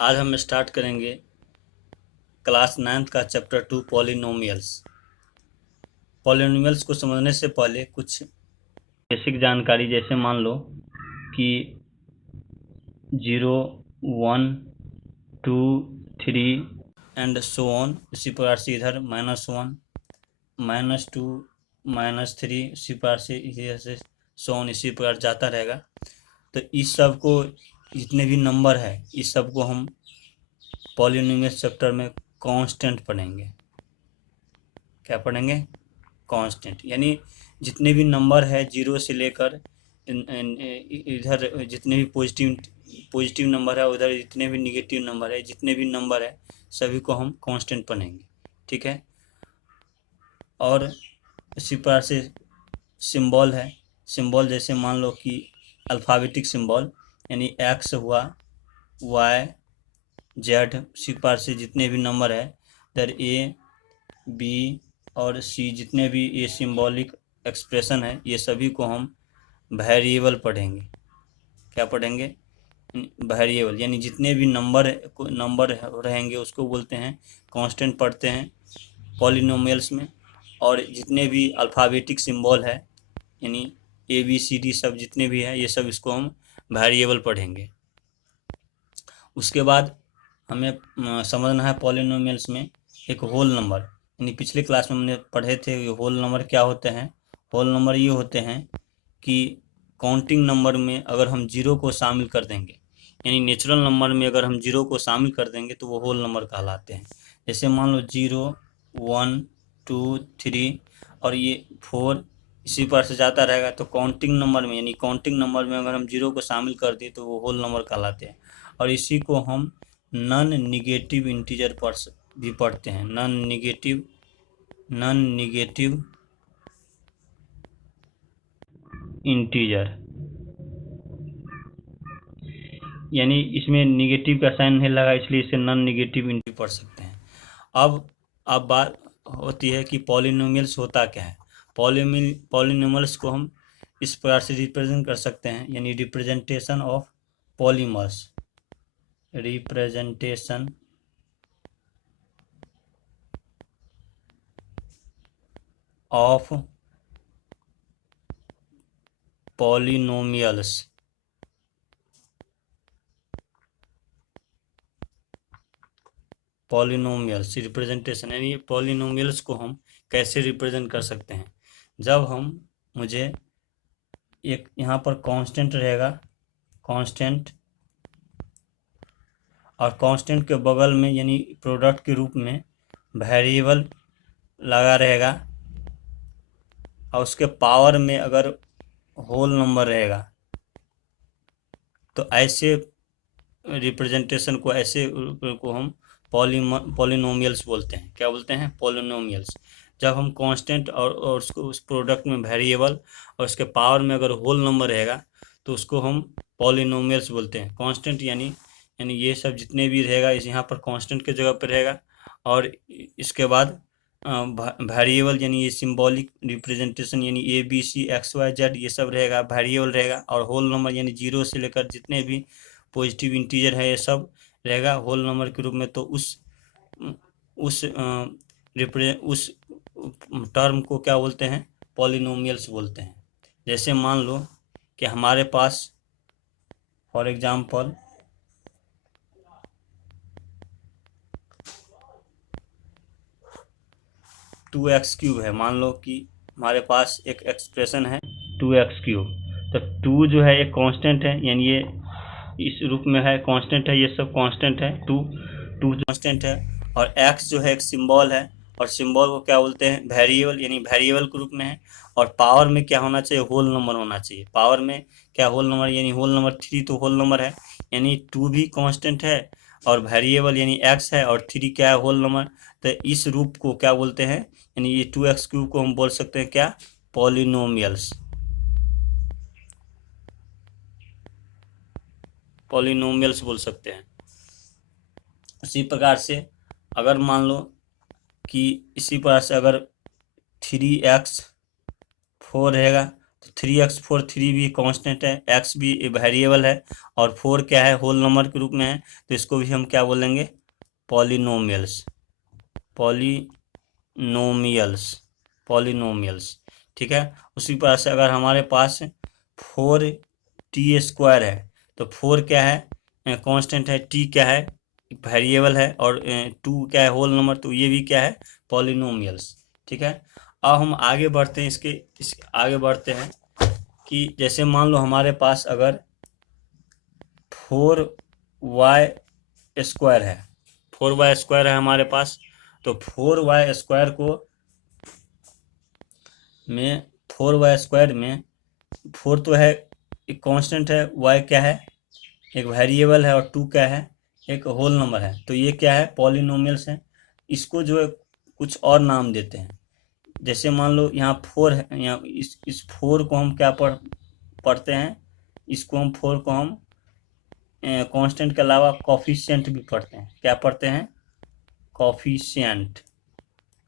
आज हम स्टार्ट करेंगे क्लास 9th का चैप्टर 2 पॉलिनोमियल्स। पॉलिनोमियल्स को समझने से पहले कुछ बेसिक जानकारी, जैसे मान लो कि 0, 1, 2, 3 एंड सो ऑन। इसी प्रकार से इधर -1, -2, -3, इसी प्रकार से इधर से सो ऑन, इसी प्रकार जाता रहेगा। तो इस सब को, जितने भी नंबर है, इस सब को हम पॉलिनोमियल्स चैप्टर में कांस्टेंट पढ़ेंगे। क्या पढ़ेंगे? कांस्टेंट, यानी जितने भी नंबर है जीरो से लेकर इधर जितने भी पॉजिटिव नंबर है, उधर जितने भी निगेटिव नंबर है, जितने भी नंबर है सभी को हम कांस्टेंट पढ़ेंगे। ठीक है। और इसी प्रकार से सिंबल है। सिंबल जैसे मान लो कि अल्फ़ाबेटिक सिंबल, यानी एक्स हुआ, वाई, जेड, इसी प्रकार से जितने भी नंबर है इधर ए, बी और सी, जितने भी ये सिंबॉलिक एक्सप्रेशन है, ये सभी को हम वेरिएबल पढ़ेंगे। क्या पढ़ेंगे? वेरिएबल, यानी जितने भी नंबर रहेंगे उसको बोलते हैं कांस्टेंट, पढ़ते हैं पॉलिनोमियल्स में। और जितने भी अल्फ़ाबेटिक सिंबल है, यानी ए बी सी डी सब जितने भी है, ये सब इसको हम वेरिएबल पढ़ेंगे। उसके बाद हमें समझना है पॉलिनोमियल्स में एक होल नंबर, यानी पिछले क्लास में हमने पढ़े थे होल नंबर क्या होते हैं। होल नंबर ये होते हैं कि काउंटिंग नंबर में अगर हम जीरो को शामिल कर देंगे, यानी नेचुरल नंबर में अगर हम जीरो को शामिल कर देंगे तो वो होल नंबर कहलाते हैं। जैसे मान लो 0, 1, 2, 3 और ये 4, इसी पर से जाता रहेगा। तो काउंटिंग नंबर में, यानी काउंटिंग नंबर में अगर हम जीरो को शामिल कर दिए तो वो होल नंबर कहलाते हैं। और इसी को हम नॉन निगेटिव इंटीजर पर भी पढ़ते हैं। नॉन निगेटिव इंटीजर, यानी इसमें निगेटिव का साइन नहीं लगा, इसलिए इसे नॉन निगेटिव इंटीजर पढ़ सकते हैं। अब बात होती है कि पॉलिनोमियल्स होता क्या है। पॉलिनोमियल्स को हम इस प्रकार से रिप्रेजेंट कर सकते हैं, यानी representation of polymers, representation of polynomials. Polynomials representation, यानी पॉलिनोमियल्स को हम कैसे रिप्रेजेंट कर सकते हैं। जब मुझे एक यहाँ पर कांस्टेंट रहेगा, कांस्टेंट, और कांस्टेंट के बगल में यानी प्रोडक्ट के रूप में वेरिएबल लगा रहेगा, और उसके पावर में अगर होल नंबर रहेगा, तो ऐसे रिप्रेजेंटेशन को, ऐसे को हम पॉलिनोमियल्स बोलते हैं। क्या बोलते हैं? पॉलिनोमियल्स। जब हम कांस्टेंट और उसको उस प्रोडक्ट में वेरिएबल और उसके पावर में अगर होल नंबर रहेगा तो उसको हम पॉलिनोमियल्स बोलते हैं। कांस्टेंट यानी ये सब जितने भी रहेगा इस यहाँ पर कांस्टेंट के जगह पर रहेगा, और इसके बाद वेरिएबल यानी ये सिंबॉलिक रिप्रेजेंटेशन, यानी A B C X Y Z ये सब रहेगा, वेरिएबल रहेगा। और होल नंबर यानी जीरो से लेकर जितने भी पॉजिटिव इंटीजर है ये सब रहेगा होल नंबर के रूप में। तो उस टर्म को क्या बोलते हैं? पॉलिनोमियल्स बोलते हैं। जैसे मान लो कि हमारे पास फॉर एग्जांपल 2x³ है। मान लो कि हमारे पास एक एक्सप्रेशन है 2x³। तो 2 जो है एक कांस्टेंट है, यानी ये इस रूप में है, कांस्टेंट है, ये सब कांस्टेंट है। 2 कांस्टेंट है, और x जो है एक सिंबल है, और सिंबल को क्या बोलते हैं? वेरिएबल, यानी वेरिएबल के रूप में है। और पावर में क्या होना चाहिए? होल नंबर होना चाहिए। पावर में क्या? होल नंबर, यानी होल नंबर 3 तो होल नंबर है, यानी 2 भी कांस्टेंट है और वेरिएबल यानी x है, और 3 क्या है? Whole number. तो इस रूप को क्या बोलते हैं? यानी ये 2x³ को हम बोल सकते हैं क्या? पॉलिनोमियल्स। पॉलिनोमियल्स बोल सकते हैं। इसी प्रकार से अगर मान लो कि इसी प्रकार से अगर 3x4 रहेगा तो 3x4 3 भी कांस्टेंट है, x भी वेरिएबल है, और 4 क्या है, होल नंबर के रूप में है, तो इसको भी हम क्या बोलेंगे, पॉलिनोमियल्स, पॉलिनोमियल्स, पॉलिनोमियल्स। ठीक है। उसी प्रकार से अगर हमारे पास 4t² है, तो 4 क्या है, कांस्टेंट है, t क्या है, वेरिएबल है, और 2 क्या है, होल नंबर, तो ये भी क्या है, पॉलिनोमियल्स। ठीक है। अब हम आगे बढ़ते हैं, इस आगे बढ़ते हैं कि जैसे मान लो हमारे पास अगर 4y² है, 4y² है हमारे पास, तो 4y² को में 4y² में 4 तो है, एक कांस्टेंट है, y क्या है, एक वेरिएबल है, और 2 क्या है, एक होल नंबर है, तो ये क्या है, पॉलिनोमियल्स है। इसको जो है कुछ और नाम देते हैं। जैसे मान लो यहाँ 4 है, यहाँ इस 4 को हम क्या पढ़ते हैं, इसको हम 4 को हम कांस्टेंट के अलावा कोफिशिएंट भी पढ़ते हैं। क्या पढ़ते हैं, कोफिशिएंट,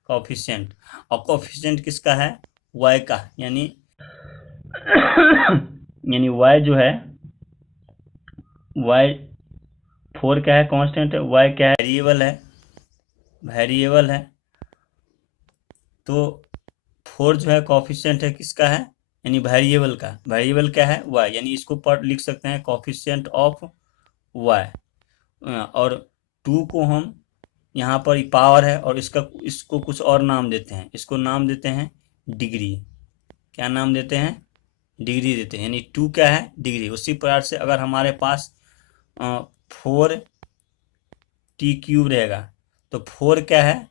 कोफिशिएंट। और कोफिशिएंट किसका है, y का, यानी y जो है, y 4 क्या है, कांस्टेंट है, y क्या है, वेरिएबल है, वेरिएबल है। तो 4 जो है कोफिशिएंट है किसका है, यानी वेरिएबल का, वेरिएबल क्या है, y, यानी इसको लिख सकते हैं कोफिशिएंट ऑफ y। और 2 को हम यहाँ पर पावर है, और इसको कुछ और नाम देते हैं, इसको नाम देते हैं डिग्री। क्या नाम देते हैं, डिग्री देते हैं, यानी 2 क्या है, डिग्री। उसी प्रकार से अगर हमारे पास 4t³ रहेगा, तो 4 क्या है,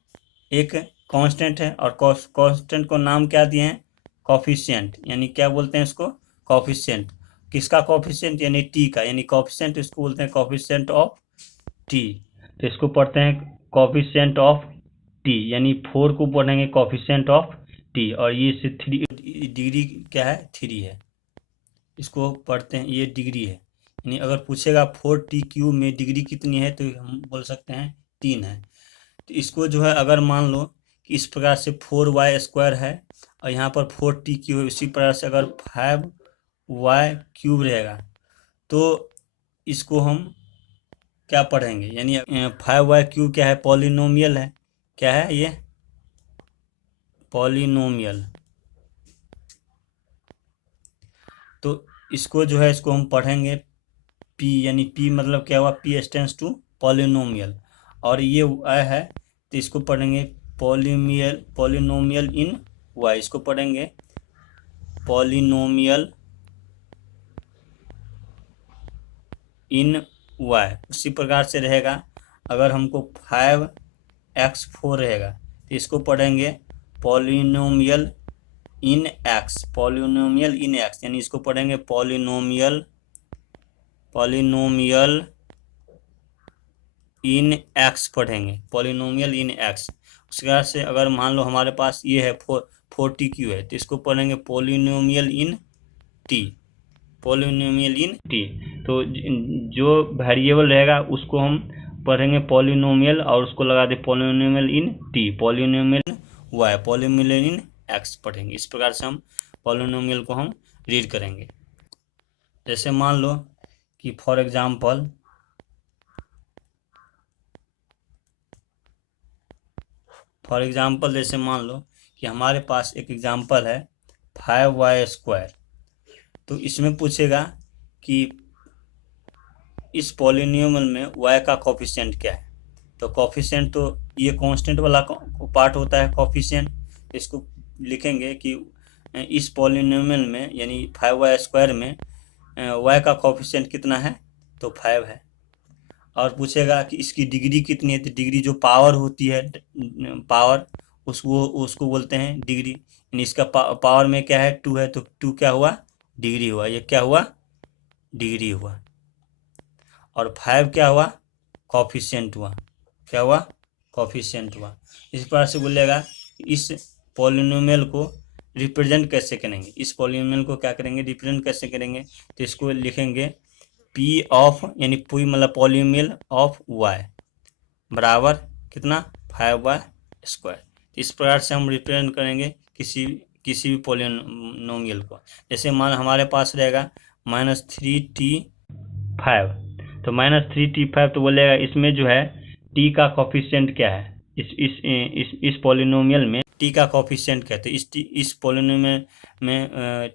एक कांस्टेंट है, और कांस्टेंट को नाम क्या दिए हैं, कोफिशिएंट, यानी क्या बोलते हैं इसको, कोफिशिएंट। किसका कोफिशिएंट, यानी t का, यानी कोफिशिएंट इसको बोलते हैं कोफिशिएंट ऑफ t। तो इसको पढ़ते हैं कोफिशिएंट ऑफ t, यानी 4 को पढ़ेंगे कोफिशिएंट ऑफ t, और ये से 3 डिग्री क्या है, 3 है, इसको पढ़ते हैं, ये डिग्री है। यानी अगर पूछेगा 4t³ में डिग्री कितनी है, तो हम बोल सकते हैं 3 है। तो इसको जो है अगर मान लो कि इस प्रकार से 4y² है, और यहाँ पर 4t³ है, उसी प्रकार से अगर 5y³ रहेगा, तो इसको हम क्या पढ़ेंगे, यानी 5y³ क्या है, पॉलिनोमियल है, क्या है ये, पॉलिनोमियल। तो इसको जो है, इसको हम पढ़ेंगे p, यानी p मतलब क्या हुआ, p स्टैंड्स टू पॉलिनोमियल, और ये y है, तो इसको पढ़ेंगे पॉलिनोमियल इन y, इसको पढ़ेंगे पॉलिनोमियल इन y। उसी प्रकार से रहेगा, अगर हमको 5x4 रहेगा, तो इसको पढ़ेंगे polynomial in x, polynomial in x, यानी इसको पढ़ेंगे पॉलिनोमियल इन x पढ़ेंगे, पॉलिनोमियल इन x। उसके बाद से अगर मान लो हमारे पास ये है 4t³ है, तो इसको पढ़ेंगे polynomial in t, polynomial in t। तो जो वेरिएबल रहेगा उसको हम पढ़ेंगे पॉलिनोमियल, और उसको लगा दे polynomial in t, polynomial y, polynomial in x पढ़ेंगे। इस प्रकार से हम पॉलिनोमियल को हम रीड करेंगे। जैसे मान लो कि फॉर एग्जाम्पल जैसे मान लो कि हमारे पास एक एग्जाम्पल है 5y², तो इसमें पूछेगा कि इस पॉलिनोमियल में y का कोफिशिएंट क्या है। तो कोफिशिएंट, तो ये कांस्टेंट वाला पार्ट होता है कोफिशिएंट। इसको लिखेंगे कि इस पॉलिनोमियल में, यानी 5y² में y का कोफिशिएंट कितना है, तो 5 है। और पूछेगा कि इसकी डिग्री कितनी है, तो डिग्री जो पावर होती है, पावर, उसको बोलते हैं डिग्री, यानी इसका पावर में क्या है, 2 है, तो 2 क्या हुआ, डिग्री हुआ, ये क्या हुआ, डिग्री हुआ। और 5 क्या हुआ, कोफिशिएंट हुआ, क्या हुआ, कोफिशिएंट हुआ। इस प्रकार से बोलेगा इस पॉलिनोमियल को रिप्रेजेंट कैसे करेंगे, इस पॉलिनोमियल को क्या करेंगे, रिप्रेजेंट कैसे करेंगे, तो इसको लिखेंगे p ऑफ, यानी p मतलब पॉलिनोमियल ऑफ y बराबर कितना, 5y²। इस प्रकार से हम रिप्रेजेंट करेंगे किसी किसी भी पॉलिनोमियल को। जैसे मान हमारे पास रहेगा -3t5, तो -3t5 तो बोलेगा इसमें जो है t का कोफिशिएंट क्या है, इस पॉलिनोमियल में t का कोफिशिएंट क्या है। तो इस पॉलिनोमियल में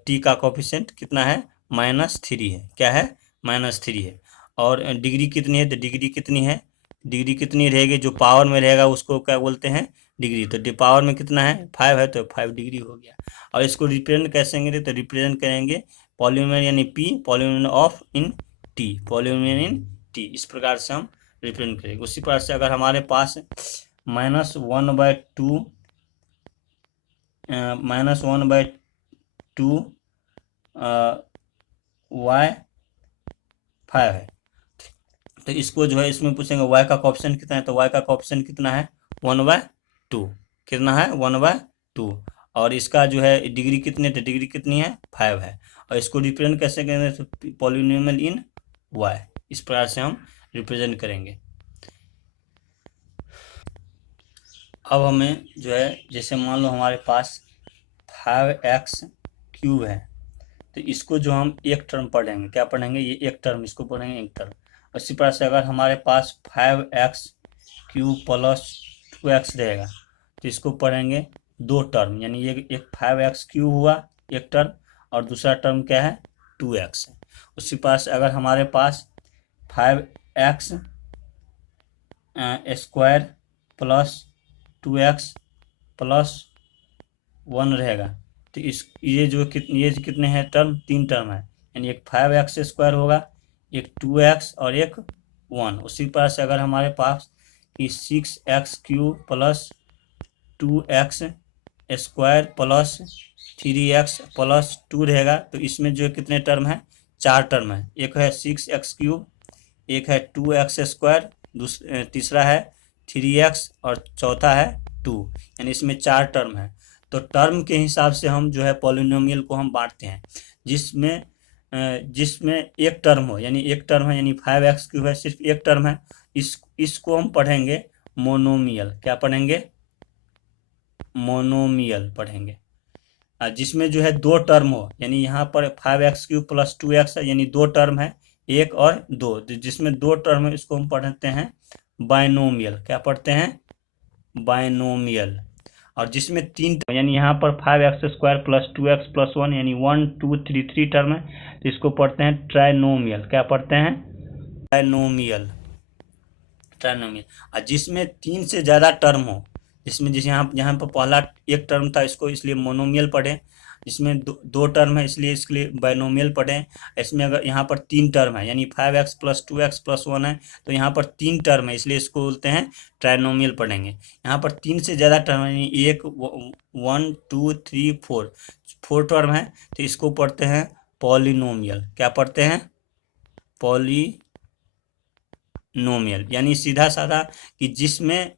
t का कोफिशिएंट कितना है, -3 है। क्या है, -3 है। और डिग्री कितनी है, तो डिग्री कितनी है, डिग्री कितनी रहेगी, जो पावर में रहेगा उसको क्या बोलते हैं, डिग्री। तो पावर में कितना है, 5 है, तो 5 डिग्री हो गया। और इसको रिप्रेजेंट कैसे करेंगे, तो रिप्रेजेंट करेंगे पॉलिनोमियल यानी p, polynomial of in t, polynomial in t, इस प्रकार से हम रिप्रेजेंट करेंगे। उसी प्रकार से अगर हमारे पास -1/2 y5 है, तो इसको जो है इसमें पूछेंगे y का कोएफिशिएंट कितना है, तो y का कोएफिशिएंट कितना है, 1/2, कितना है, 1/2। और इसका जो है डिग्री कितनी है, तो डिग्री कितनी है, 5 है। और इसको रिप्रेजेंट कैसे करेंगे, तो पॉलिनोमियल इन y, इस प्रकार से हम रिप्रेजेंट करेंगे। अब हमें जो है, जैसे मान लो हमारे पास 5x³ है, तो इसको जो हम एक टर्म पढ़ेंगे, क्या पढ़ेंगे, ये एक टर्म, इसको पढ़ेंगे एक टर्म। इसी प्रकार से अगर हमारे पास 5x³ + 2x रहेगा, तो इसको पढ़ेंगे दो टर्म, यानी ये एक 5x³ हुआ एक टर्म, और दूसरा टर्म क्या है, 2x है। उसी प्रकार से अगर हमारे पास 5x² + 2x + 1 रहेगा, तो ये कितने हैं टर्म, 3 टर्म है, यानी एक 5x² होगा, एक 2x और एक 1। उसी प्रकार से अगर हमारे पास 6x³ + 2x² + 3x + 2 रहेगा, तो इसमें जो कितने टर्म है, 4 टर्म है। एक है 6x³, एक है 2x², तीसरा है 3x और चौथा है 2, यानी इसमें 4 टर्म है। तो टर्म के हिसाब से हम जो है पॉलिनोमियल को हम बांटते हैं, जिसमें एक टर्म हो, यानी एक टर्म है, यानी 5x³ है, सिर्फ एक टर्म है, इसको हम पढ़ेंगे मोनोमियल। क्या पढ़ेंगे, मोनोमियल पढ़ेंगे। जिसमें जो है दो टर्म हो, यानी यहाँ पर 5x³ + 2x है, यानी दो टर्म है, एक और दो, जिसमें दो टर्म है, इसको हम पढ़ते हैं बाइनोमियल। क्या पढ़ते हैं, बाइनोमियल। और जिसमें तीन, यानी यहाँ पर 5x² + 2x + 1, यानी 1 2 3 टर्म है, तो इसको पढ़ते हैं ट्राइनोमियल। क्या पढ़ते हैं, ट्राइनोमियल, ट्राइनोमियल। और जिसमें 3 से ज़्यादा टर्म हो, जिसमें जैसे यहाँ पर पहला एक टर्म था, इसको इसलिए मोनोमियल पढ़े। इसमें दो टर्म है, इसलिए इसके लिए बाइनोमियल पढ़ें। इसमें अगर यहाँ पर 3 टर्म है, यानी 5x + 2x + 1 है, तो यहाँ पर 3 टर्म है, इसलिए इसको बोलते हैं ट्राइनोमियल पढ़ेंगे। यहाँ पर 3 से ज़्यादा टर्म है, यानी 1 2 3 4 टर्म है, तो इसको पढ़ते हैं पॉलिनोमियल। क्या पढ़ते हैं, पॉलिनोमियल, यानी सीधा साधा कि जिसमें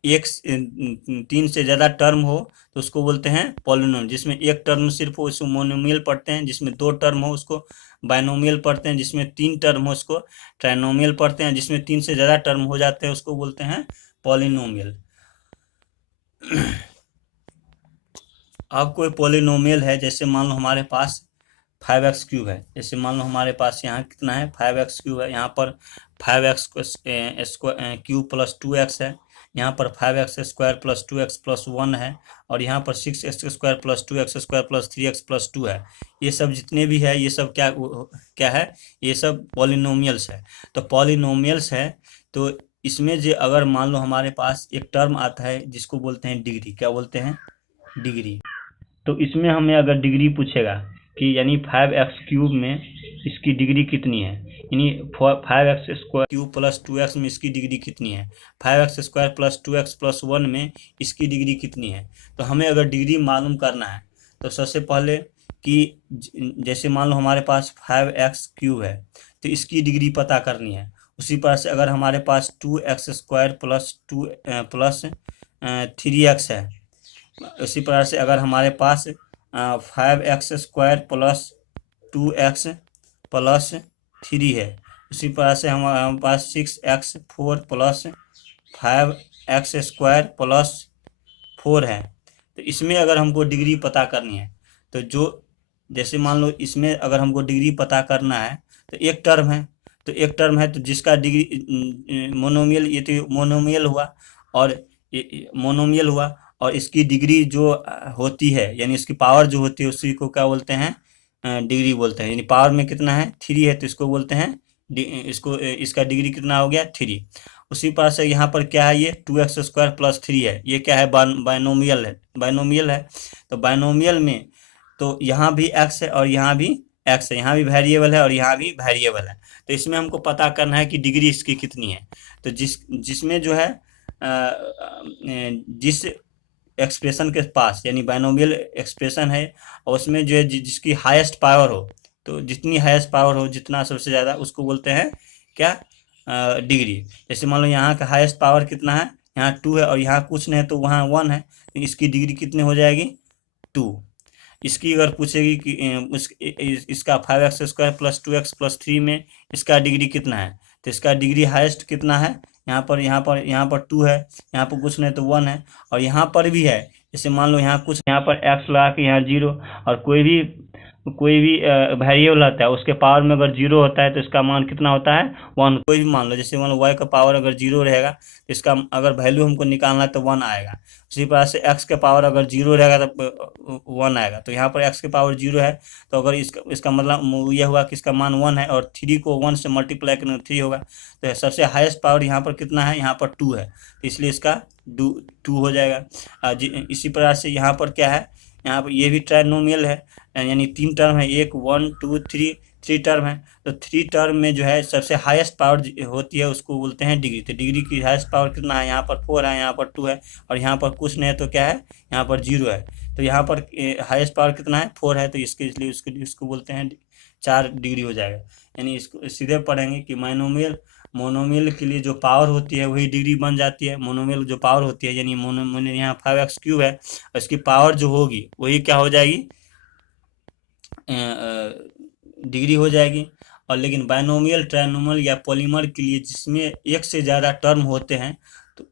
3 से ज़्यादा टर्म हो तो उसको बोलते हैं पॉलिनोमियल। जिसमें एक टर्म सिर्फ हो उसको मोनोमियल पढ़ते हैं, जिसमें 2 टर्म हो उसको बाइनोमियल पढ़ते हैं, जिसमें 3 टर्म हो उसको ट्राइनोमियल पढ़ते हैं, जिसमें 3 से ज़्यादा टर्म हो जाते हैं उसको बोलते हैं पॉलिनोमियल। अब कोई पॉलिनोमियल है, जैसे मान लो हमारे पास 5x³ है, जैसे मान लो हमारे पास यहाँ कितना है, 5x³ है, यहाँ पर 5x³ + 2x है, यहाँ पर 5x² + 2x + 1 है, और यहाँ पर 6x² + 2x² + 3x + 2 है। ये सब जितने भी है, ये सब क्या है, ये सब पॉलिनोमियल्स है। तो पॉलिनोमियल्स है, तो इसमें जो अगर मान लो हमारे पास एक टर्म आता है जिसको बोलते हैं डिग्री। क्या बोलते हैं, डिग्री। तो इसमें हमें अगर डिग्री पूछेगा कि यानी 5x³ में इसकी डिग्री कितनी है, यानी 5x² + 2x में इसकी डिग्री कितनी है, 5x² + 2x + 1 में इसकी डिग्री कितनी है। तो हमें अगर डिग्री मालूम करना है, तो सबसे पहले कि जैसे मान लो हमारे पास 5x³ है, तो इसकी डिग्री पता करनी है। उसी प्रकार से अगर हमारे पास 2x² + 3x है, इसी प्रकार से अगर हमारे पास 5x² + 2x + 3 है, उसी प्रकार से हमारे पास 6x4 + 5x² + 4 है। तो इसमें अगर हमको डिग्री पता करनी है, तो जो जैसे मान लो इसमें अगर हमको डिग्री पता करना है तो एक टर्म है, तो एक टर्म है तो जिसका डिग्री मोनोमियल, ये तो मोनोमियल हुआ, और मोनोमियल हुआ, और इसकी डिग्री जो होती है यानी इसकी पावर जो होती है उसी को क्या बोलते हैं, डिग्री बोलते हैं। यानी पावर में कितना है 3 है तो इसको बोलते हैं इसको इसका डिग्री कितना हो गया 3। उसी प्रकार से यहाँ पर क्या है, ये 2x² + 3 है, ये क्या है बायनोमियल है, बायनोमियल है। तो बायनोमियल में तो यहाँ भी x है और यहाँ भी x है, यहाँ भी वेरिएबल है और यहाँ भी वेरिएबल है। तो इसमें हमको पता करना है कि डिग्री इसकी कितनी है। तो जिसमें जो है जिस एक्सप्रेशन के पास यानी बायनोमियल एक्सप्रेशन है और उसमें जो है जिसकी हाईएस्ट पावर हो, तो जितनी हाईएस्ट पावर हो, जितना सबसे ज़्यादा, उसको बोलते हैं क्या, डिग्री। जैसे मान लो यहाँ का हाईएस्ट पावर कितना है, यहाँ 2 है और यहाँ कुछ नहीं है तो वहाँ 1 है, तो इसकी डिग्री कितनी हो जाएगी 2। इसकी अगर पूछेगी कि इसका 5x² + 2x + 3 में इसका डिग्री कितना है, तो इसका डिग्री हाईएस्ट कितना है, यहाँ पर 2 है, यहाँ पर कुछ नहीं तो 1 है, और यहाँ पर भी है। जैसे मान लो यहाँ कुछ, यहाँ पर x लगा के यहाँ 0, और कोई भी वेरिएबल होता है उसके पावर में अगर 0 होता है तो इसका मान कितना होता है 1। कोई भी मान लो, जैसे मान लो y का पावर अगर 0 रहेगा तो इसका अगर वैल्यू हमको निकालना है तो 1 आएगा। उसी प्रकार से x के पावर अगर 0 रहेगा तो 1 आएगा। तो यहाँ पर x के पावर 0 है तो अगर इसका मतलब यह हुआ कि इसका मान 1 है, और 3 को 1 से मल्टीप्लाई करने 3 होगा। तो सबसे हाईएस्ट पावर यहाँ पर कितना है, यहाँ पर 2 है, तो इसलिए इसका 2 हो जाएगा। इसी प्रकार से यहाँ पर क्या है, यहाँ पर ये भी ट्राइनोमियल है, यानी 3 टर्म है, 1 1 2 3 टर्म है। तो 3 टर्म में जो है सबसे हाईएस्ट पावर होती है उसको बोलते हैं डिग्री। तो डिग्री की हाईएस्ट पावर कितना है, यहाँ पर 4 है, यहाँ पर 2 है, और यहाँ पर कुछ नहीं है तो क्या है, यहाँ पर 0 है। तो यहाँ पर हाईएस्ट पावर कितना है 4 है, तो इसलिए इसको बोलते हैं 4 डिग्री हो जाएगा। यानी इसको सीधे पढ़ेंगे कि मोनोमियल के लिए जो पावर होती है वही डिग्री बन जाती है। मोनोमियल जो पावर होती है यानी मोनोमियल यहाँ 5x³ है, इसकी पावर जो होगी वही क्या हो जाएगी, डिग्री हो जाएगी। और लेकिन बायनोमियल, ट्राइनोमियल या पॉलीमर के लिए जिसमें एक से ज़्यादा टर्म होते हैं तो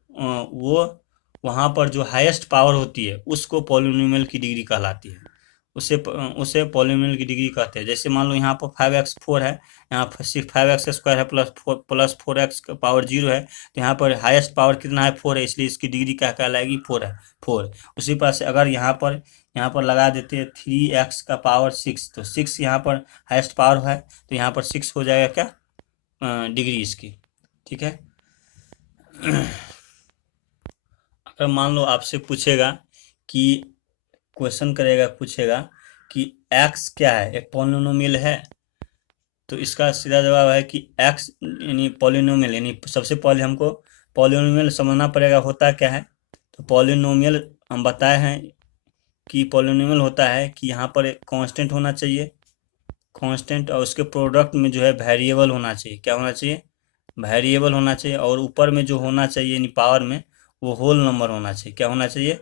वो वहाँ पर जो हाईएस्ट पावर होती है उसको पॉलीनोमियल की डिग्री कहलाती है, उसे पॉलीनोमियल की डिग्री कहते हैं। जैसे मान लो यहाँ पर 5x4 है, यहाँ 5x² है प्लस 4x का पावर 0 है, तो यहाँ पर हाईएस्ट पावर कितना है 4 है, इसलिए इसकी डिग्री क्या कहलाएगी 4 है 4। उसी पर से अगर यहाँ पर लगा देते हैं 3x का पावर 6, तो 6 यहाँ पर हाईएस्ट पावर है तो यहाँ पर 6 हो जाएगा क्या, डिग्री इसकी। ठीक है। अगर मान लो आपसे पूछेगा कि क्वेश्चन पूछेगा कि x क्या है, एक पॉलिनोमियल है, तो इसका सीधा जवाब है कि x यानी पॉलिनोमियल, यानी सबसे पहले हमको पॉलिनोमियल समझना पड़ेगा होता क्या है। तो पॉलिनोमियल हम बताए हैं कि पॉलिनोमियल होता है कि यहाँ पर एक कांस्टेंट होना चाहिए, कांस्टेंट, और उसके प्रोडक्ट में जो है वेरिएबल होना चाहिए। क्या होना चाहिए, वेरिएबल होना चाहिए, और ऊपर में जो होना चाहिए यानी पावर में वो होल नंबर होना चाहिए। क्या होना चाहिए,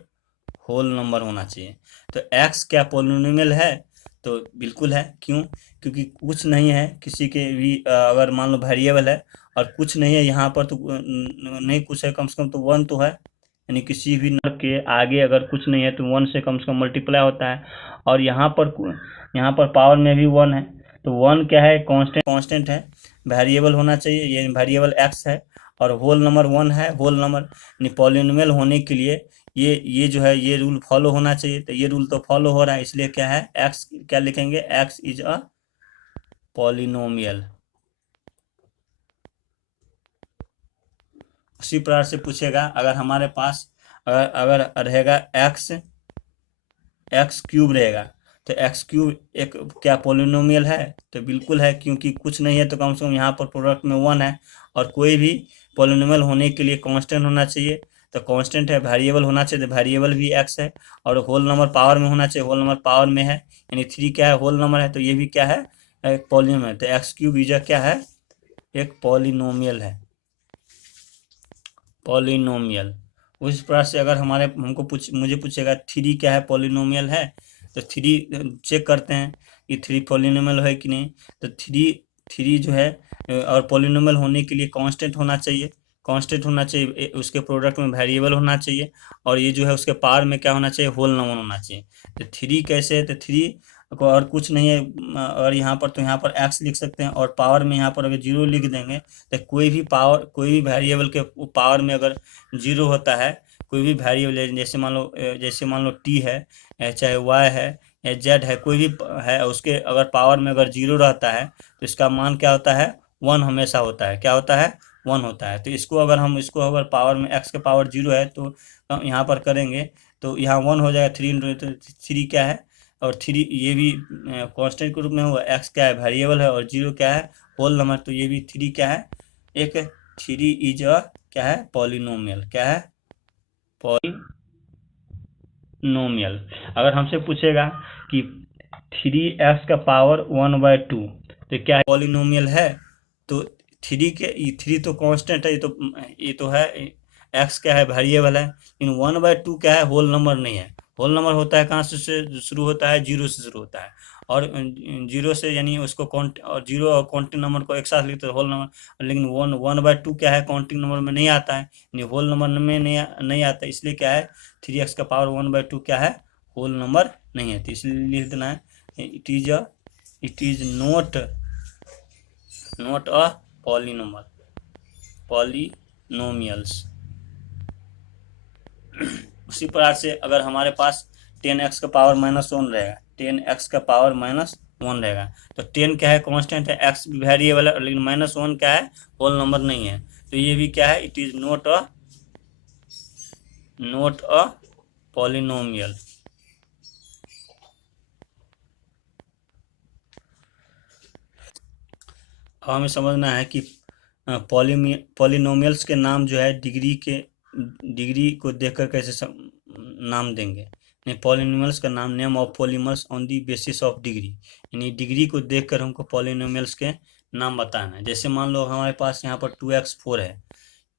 होल नंबर होना चाहिए। तो x क्या पॉलिनोमियल है, तो बिल्कुल है। क्यों, क्योंकि कुछ नहीं है किसी के भी अगर मान लो वेरिएबल है और कुछ नहीं है यहाँ पर, तो नहीं कुछ है कम से कम तो 1 तो है, यानी किसी भी नंबर के आगे अगर कुछ नहीं है तो 1 से कम मल्टीप्लाई होता है। और यहाँ पर पावर में भी 1 है, तो 1 क्या है, कांस्टेंट है, वेरिएबल होना चाहिए, ये वेरिएबल x है, और होल नंबर 1 है, होल नंबर। यानी पॉलिनोमियल होने के लिए ये जो है ये रूल फॉलो होना चाहिए। तो ये रूल तो फॉलो हो रहा है, इसलिए क्या है, x क्या लिखेंगे, x इज अ पॉलिनोमियल। उसी प्रकार से पूछेगा अगर हमारे पास अगर रहेगा x³ रहेगा, तो x³ एक क्या पॉलिनोमियल है, तो बिल्कुल है, क्योंकि कुछ नहीं है तो कम से कम यहाँ पर प्रोडक्ट में 1 है। और कोई भी पॉलिनोमियल होने के लिए कांस्टेंट होना चाहिए, तो कांस्टेंट है, वेरिएबल होना चाहिए, तो वेरिएबल भी x है, और होल नंबर पावर में होना चाहिए, होल नंबर पावर में है, यानी 3 क्या है, होल नंबर है, तो ये भी क्या है, एक पॉलिनोमियल। तो x³ इज क्या है, एक पॉलिनोमियल है, पॉलिनोमियल। उस प्रकार से अगर मुझे पूछेगा 3 क्या है, पॉलिनोमियल है, तो 3 चेक करते हैं कि 3 पॉलिनोमियल है कि नहीं। तो 3 जो है, और पॉलिनोमियल होने के लिए कांस्टेंट होना चाहिए, कांस्टेंट होना चाहिए, उसके प्रोडक्ट में वेरिएबल होना चाहिए, और ये जो है उसके पावर में क्या होना चाहिए, होल नंबर होना चाहिए। तो 3 कैसे है, तो 3 को और कुछ नहीं है, और यहाँ पर तो यहाँ पर x लिख सकते हैं, और पावर में यहाँ पर अगर 0 लिख देंगे तो कोई भी पावर, कोई भी वेरिएबल के पावर में अगर 0 होता है, कोई भी वेरिएबल जैसे मान लो t है, चाहे y है या z है, कोई भी है, उसके अगर पावर में अगर 0 रहता है तो इसका मान क्या होता है, 1 हमेशा होता है। क्या होता है, 1 होता है। तो इसको अगर पावर में x के पावर 0 है तो यहाँ पर करेंगे तो यहाँ 1 हो जाएगा, 3 इंटू, तो 3 क्या है, और 3 ये भी कांस्टेंट के रूप में हुआ, x क्या है, वेरिएबल है, और 0 क्या है, होल नंबर, तो ये भी 3 क्या है, एक 3 इज अ क्या है, पॉलिनोमियल। क्या है, पॉलिनोमियल। अगर हमसे पूछेगा कि 3x का पावर 1/2 तो क्या पॉलिनोमियल है, तो 3 तो कांस्टेंट है, ये तो है, x क्या है, वेरिएबल है, लेकिन 1/2 क्या है, होल नंबर नहीं है। होल नंबर होता है कहाँ से शुरू होता है, 0 से शुरू होता है, और 0 से यानी उसको और 0 और काउंटिंग नंबर को एक साथ लिखते हैं होल नंबर, लेकिन 1/2 क्या है, काउंटिंग नंबर में नहीं आता है, यानी होल नंबर में नहीं आता, इसलिए क्या है, 3x का पावर 1/2 क्या है, होल नंबर नहीं है। तो इसलिए लिख देना है, it is not a polynomials. उसी प्रकार से अगर हमारे पास 10x का पावर -1 रहेगा, 10x का पावर -1 रहेगा, तो 10 क्या है, कांस्टेंट है, x भी वेरिएबल है, लेकिन -1 क्या है, होल नंबर नहीं है, तो ये भी क्या है, it is not a polynomial. अब हमें समझना है कि पॉलिनोमियल्स के नाम जो है डिग्री को देखकर कैसे नाम देंगे। पॉलिनोमियल्स का नाम, name of polynomials on the basis of degree, यानी डिग्री को देखकर हमको पॉलिनोमियल्स के नाम बताना है। जैसे मान लो हमारे पास यहाँ पर 2x 4 है,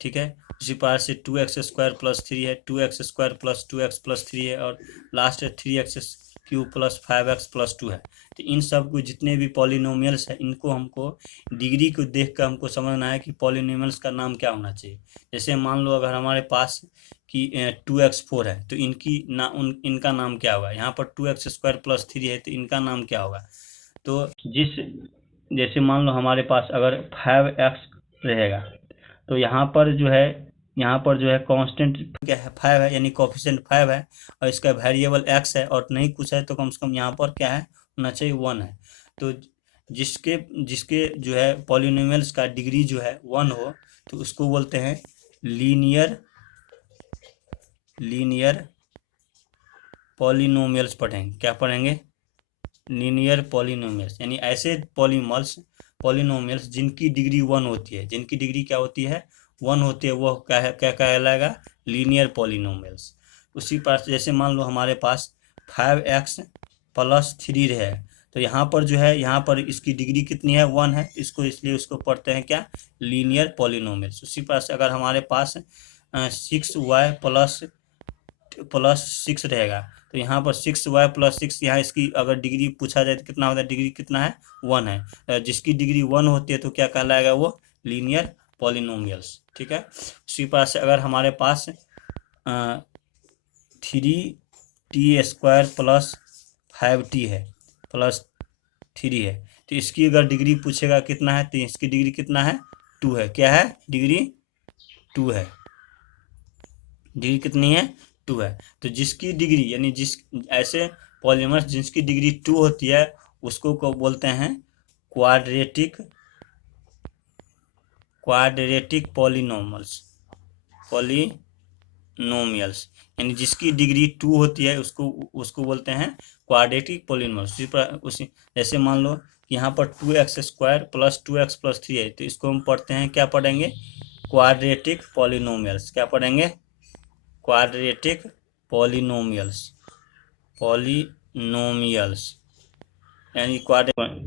ठीक है, उसी प्रकार से 2x² + 3 है, 2x² + 2x + 3 है, और लास्ट है 3x³ + 5x + 2 है। तो इन सब को जितने भी पॉलिनोमियल्स है, इनको हमको डिग्री को देख कर हमको समझना है कि पॉलिनोमियल्स का नाम क्या होना चाहिए। जैसे मान लो अगर हमारे पास कि 2x4 है, तो इनका नाम क्या होगा, यहाँ पर 2x² + 3 है, तो इनका नाम क्या होगा। तो जैसे मान लो हमारे पास अगर 5x रहेगा, तो यहाँ पर जो है कांस्टेंट क्या है, 5 है, यानी कोफिशिएंट 5 है, और इसका वेरिएबल x है, और नहीं कुछ है तो कम से कम यहाँ पर क्या है, होना चाहिए 1 है। तो जिसके जो है पॉलिनोमियल्स का डिग्री जो है 1 हो, तो उसको बोलते हैं लीनियर पॉलिनोमियल्स पढ़ेंगे। क्या पढ़ेंगे, लीनियर पॉलिनोमियल्स, यानी ऐसे पॉलिनोमियल्स जिनकी डिग्री 1 होती है, जिनकी डिग्री क्या होती है, 1 होती है, वो क्या कहलाएगा, लीनियर पॉलिनोमियल्स। उसी पर जैसे मान लो हमारे पास 5x + 3 है, तो यहाँ पर जो है, यहाँ पर इसकी डिग्री कितनी है, 1 है, इसलिए उसको पढ़ते हैं क्या, लीनियर पॉलिनोमियल्स। उसी पर से अगर हमारे पास 6y + 6 रहेगा, तो यहाँ पर 6y + 6, यहाँ इसकी अगर डिग्री पूछा जाए तो कितना होता है, डिग्री कितना है, 1 है। जिसकी डिग्री 1 होती है तो क्या कहलाएगा, वो लीनियर पॉलिनोमियल्स। ठीक है, उसी प्रकार से अगर हमारे पास 3t² + 5t है, +3 है, तो इसकी अगर डिग्री पूछेगा कितना है, तो इसकी डिग्री कितना है, 2 है। क्या है, डिग्री 2 है, डिग्री कितनी है, 2 है। तो जिसकी डिग्री, यानी ऐसे पॉलीमर्स जिसकी डिग्री 2 होती है, उसको को बोलते हैं क्वाड्रेटिक पॉलिनोमियल्स, यानी जिसकी डिग्री 2 होती है, उसको बोलते हैं क्वाड्रेटिक पॉलिनोमियल्स। जैसे मान लो यहाँ पर 2x² + 2x + 3 है, तो इसको हम पढ़ते हैं, क्या पढ़ेंगे, क्वाड्रेटिक पॉलिनोमियल्स। क्या पढ़ेंगे, क्वाड्रेटिक पॉलिनोमियल्स, यानी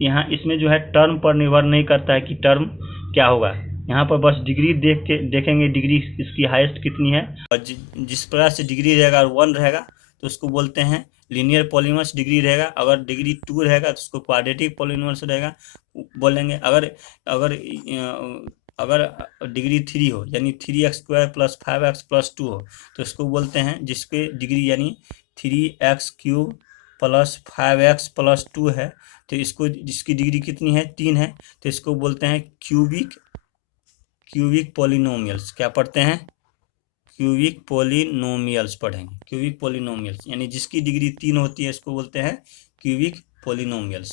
यहाँ इसमें जो है टर्म पर निर्भर नहीं करता है कि टर्म क्या होगा, यहाँ पर बस डिग्री देखेंगे, डिग्री इसकी हाईएस्ट कितनी है, और जिस प्रकार से डिग्री रहेगा 1 रहेगा तो उसको बोलते हैं लीनियर पॉलिनोमियल्स डिग्री रहेगा। अगर डिग्री 2 रहेगा तो उसको क्वाड्रेटिक पॉलिनोमियल्स रहेगा बोलेंगे। अगर अगर डिग्री 3 हो यानी 3x² + 5x + 2 हो तो इसको बोलते हैं, जिसके डिग्री यानी 3x³ + 5x + 2 है, तो इसको, जिसकी डिग्री कितनी है, 3 है, तो इसको बोलते हैं क्यूबिक पॉलिनोमियल्स। क्या पढ़ते हैं? क्यूबिक पॉलिनोमियल्स पढ़ेंगे। क्यूबिक पॉलिनोमियल्स यानी जिसकी डिग्री 3 होती है इसको बोलते हैं क्यूबिक पॉलिनोमियल्स।